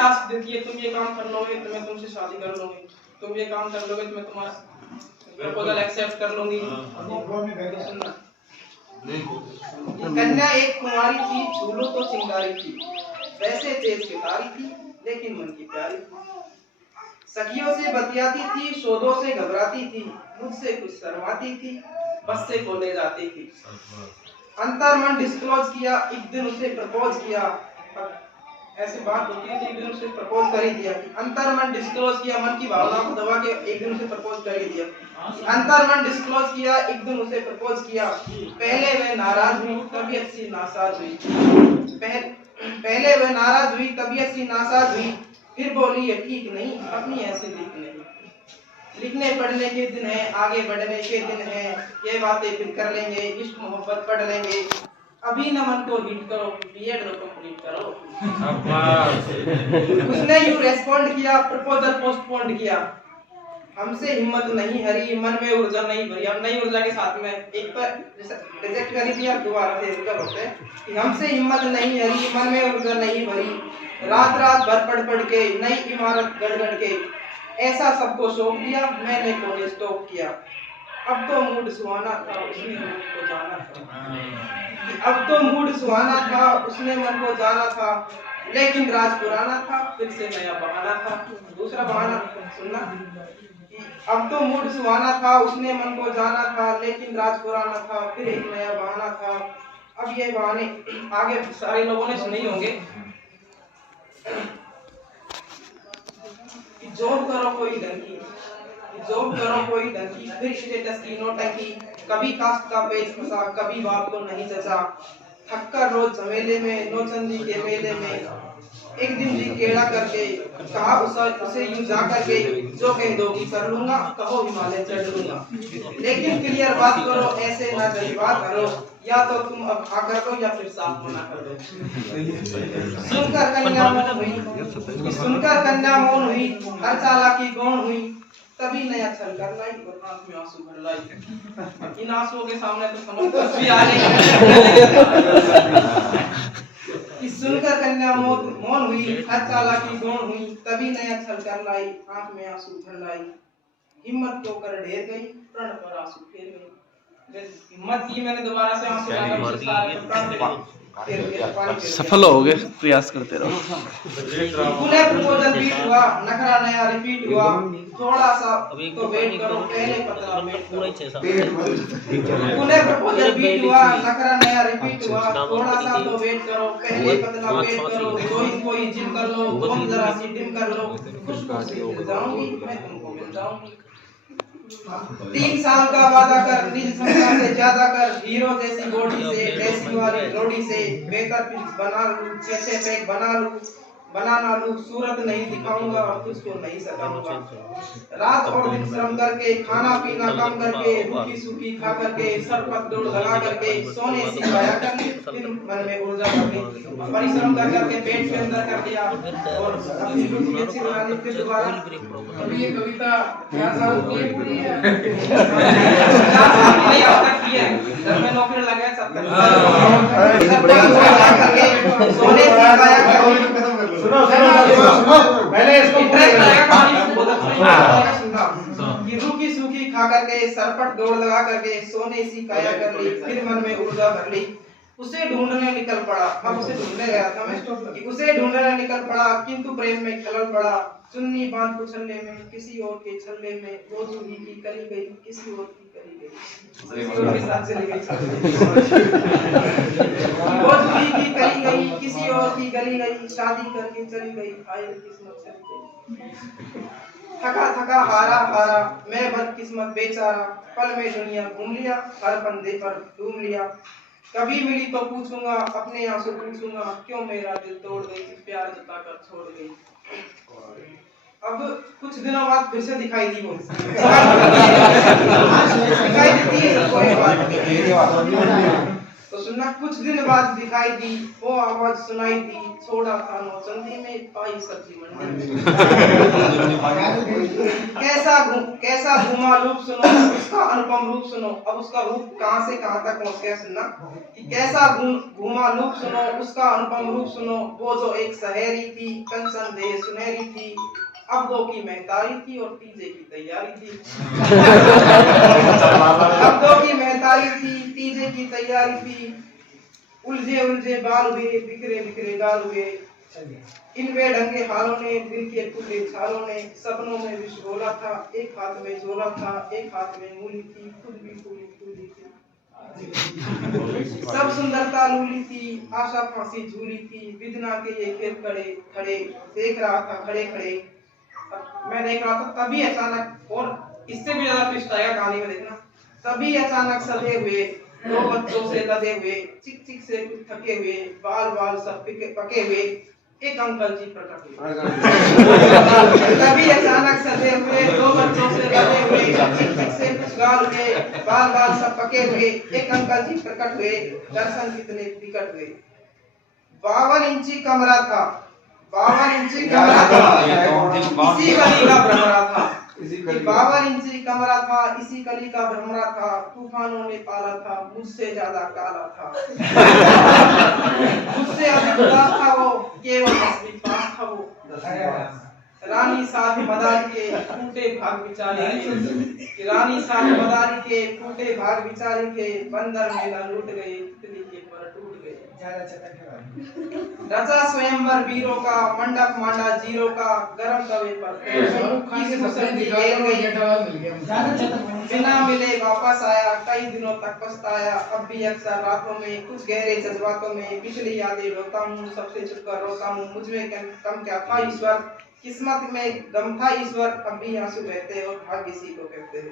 Task देती है, तुम ये काम कर लोगे तो मैं तुमसे शादी कर लूंगी, तुम ये काम कर लोगे तो मैं तुम्हारा प्रपोजल एक्सेप्ट कर लूंगी। सुनना, कन्या एक कुंवारी थी, झूलो तो चिंगारी थी, वैसे तेज पिटारी थी, लेकिन मन की प्यारी थी। सखियों से बतियाती थी, सौदों से घबराती थी, मुझसे कुछ शर्माती थी, बस से को ले जाती थी। अंतर्मन डिस्क्लोज किया, एक दिन उसे प्रपोज किया। ऐसी बात होती है कि एक दिन उसे प्रपोज कर ही दिया। अंतर्मन डिस्क्लोज किया, मन की भावना को दबा के एक दिन उसे प्रपोज कर ही दिया। अंतर्मन डिस्क्लोज किया, एक दिन उसे प्रपोज किया। पहले वह नाराज हुई, तबीयत सी नासाज हुई। पहले वह नाराज हुई, तबीयत सी नासाज हुई, फिर बोली ये ठीक नहीं, अपनी ऐसे लिख नहीं। लिखने पढ़ने के दिन है, आगे बढ़ने के दिन है, ये बातें फिर कर लेंगे, इश्क मोहब्बत पढ़ लेंगे। अभी न मन को हिट करो, बीएड लो कंप्लीट करो। उसने यूं रेस्पॉन्ड किया, प्रपोजल पोस्टपोन्ड किया। हमसे हिम्मत नहीं हरी, मन में ऊर्जा नहीं भरी। अब नई ऊर्जा के साथ में एक पर रिजेक्ट करी थी, अब दोबारा से ऊर्जा होते कि हमसे हिम्मत नहीं हरी, मन में ऊर्जा नहीं भरी। रात रात भर पढ़ के, नई इमारत गढ़ के, ऐसा सबको सौंप दिया, मैंने कॉलेज टॉप किया। अब तो मूड सुहाना था, उसने मन को जाना था। अब तो मूड सुहाना था, उसने मन को जाना था, लेकिन राज पुराना था, फिर से नया बहाना था। दूसरा बहाना सुनना, अब तो मूड सुहाना था, उसने मन को जाना था, लेकिन राज पुराना था, फिर एक नया बहाना था। अब ये बहाने आगे सारे लोगों ने सुने ही होंगे। जॉब करो कोई डंकी, जॉब करो कोई डंकी, फिर स्टेटस की नोटंकी, कभी कास्ट का पेज फंसा, कभी बाप को नहीं जचा। थककर रोज झमेले में, नौचंदी के मेले में, एक दिन भी केड़ा करके कहा उसे यूं जा करके, जो कह दोगी कर लूंगा, कहो हिमालय चढ़ लूंगा। लेकिन क्लियर बात करो, ऐसे ना जज्बात करो, या तो तुम अब हाँ कर दो या फिर साफ मना कर दो। सुनकर कन्या मौन हुई, सुनकर कन्या मौन हुई, हर चालाकी गौण हुई, तभी नया छल कर लाई और आंख में आंसू भर लाई। इन आंसुओं के सामने तो समझ भी आ रही। सुनकर कन्या मौन हुई, हर चालाकी गौण हुई, तभी नया छल कर लाई, आंख में आंसू भर लाई। हिम्मत को कर ढेर गई, प्रण पर आंसू फेर गई। हिम्मत की मैंने दोबारा से आंसू लाकर सफल हो गए, प्रयास करते रहो। पुनः प्रपोजल बीट हुआ, नखरा नया रिपीट हुआ, थोड़ा सा तो वेट करो, पहले पतला वेट करो। पुनः प्रपोजल बीट हुआ, नखरा नया रिपीट हुआ, थोड़ा सा तो वेट करो, पहले पतला वेट करो। कोई जिम कर लो, तुम जरा सी डिम कर लो, खुशबू से मिल जाऊंगी, मैं तुमको मिल जाऊंगी। 3 साल का वादा कर, निज क्षमता से ज्यादा कर, हीरो जैसी बॉडी से, ड्रेसिंग वाली रोडी से, बेहतर पिच बना लूं, 6 पैक बना ना लूं, सूरत नहीं दिखाऊंगा और तुझको नहीं सताऊंगा। रात और दिन श्रम करके, खाना पीना कम करके, रूखी सूखी खा करके, सर पर दौड़ लगा करके, सोने सिखाया करके, फिर मन में ऊर्जा करके, परिश्रम कर करके पेट के अंदर कर दिया और अपनी रुचि अच्छी बना दी। फिर दोबारा अभी ये कविता 4 साल की है, 4 साल नहीं अब तक की है, जब मैं नौकरी लगा 70 सोने सिखाया करके। सुनो पहले इसको कि रूखी सूखी खा करके, सरपट दौड़ लगा करके, सोने सी काया कर ली, फिर मन में ऊर्जा भर ली। उसे ढूंढने निकल पड़ा, अब उसे ढूंढने गया था मैं, उसे ढूंढने निकल पड़ा, किंतु प्रेम में खलल पड़ा। चुन्नी बांध कुचलने में, किसी और के छल्ले में, वो चूड़ी की कली गई, किसी और की कली गई, किसी और के साथ चली गई। वो चूड़ी की कली गई, किसी और की गली गई, शादी करके चली गई, आए किस्मत चली गई। थका थका हारा हारा, मैं बदकिस्मत बेचारा, पल में दुनिया घूम लिया, हर बंदे पर डूब लिया। कभी मिली तो पूछूंगा, अपने आंसू पूछूंगा, क्यों मेरा दिल तोड़ गई, प्यार जताकर छोड़ गई। अब कुछ दिनों बाद फिर से दिखाई दी वो, दिखाई देती है कोई बात। तो सुना कुछ दिन बाद दिखाई दी वो आवाज सुनाई दी, छोड़ा था नौचंदी में पाई सब्जी मंडी। कैसा घूमा रूप सुनो उसका अनुपम रूप सुनो। अब उसका रूप कहां से कहां तक पहुंच गया सुनना कि कैसा घूमा रूप सुनो उसका अनुपम रूप सुनो। वो जो एक सहेरी थी कंचन दे सुनहरी थी, अब दो की मेहतारी थी और तीजे की तैयारी थी। अब दो की मेहतारी थी तीजे की तैयारी थी। उलझे उलझे बाल हुए बिखरे बिखरे गाल हुए, इन बेढंगे हालों ने दिल के टूटे छालों ने। सपनों में विष घोला था एक हाथ में झोला था, एक हाथ में मूली थी खुद भी फूली फूली थी। सब सुंदरता लूली थी आशा फांसी झूली थी, बिजना के ये खेत खड़े खड़े देख रहा था खड़े खड़े। मैं देख रहा था तभी अचानक, और इससे भी ज्यादा ट्विस्ट आएगा कहानी में देखना। तभी अचानक सधे हुए दो बच्चों से लदे हुए, चिक चिक से कुछ थके हुए, बाल बाल सब पके हुए एक अंकल जी प्रकट हुए। तभी अचानक सधे हुए दो बच्चों से लदे हुए, चिक चिक से कुछ गाल हुए, बाल बाल सब पके हुए एक अंकल जी प्रकट हुए। दर्शन कितने विकट हुए। 52 इंची कमरा था, 52 इंची कमरा था, इसी गली का भ्रमरा था। 52 इंची कमरा था इसी गली का भ्रमरा था, तूफानों ने पाला था मुझसे ज्यादा काला था। मुझसे अधिक उदास था वो, केवल 10वीं पास था वो। रानी साथ मदारी के टूटे भाग बिचारी के, रानी साथ मदारी के टूटे भाग बिचारी के। बंदर मेला लूट गए तितली के पर टूट गए। रचा स्वयंवर वीरों का मंडप मांडा जीरो का, गरम तवे पर बिना मिले वापस आया, कई दिनों तक पछताया। अब भी अक्सर रातों में कुछ गहरे जज्बातों में पिछली यादें रोता हूँ, सबसे छुपकर रोता हूँ। मुझ में कम क्या था ईश्वर, किस्मत में गम था ईश्वर। अब भी आंसू बहते और भाग्य इसी को कहते हैं।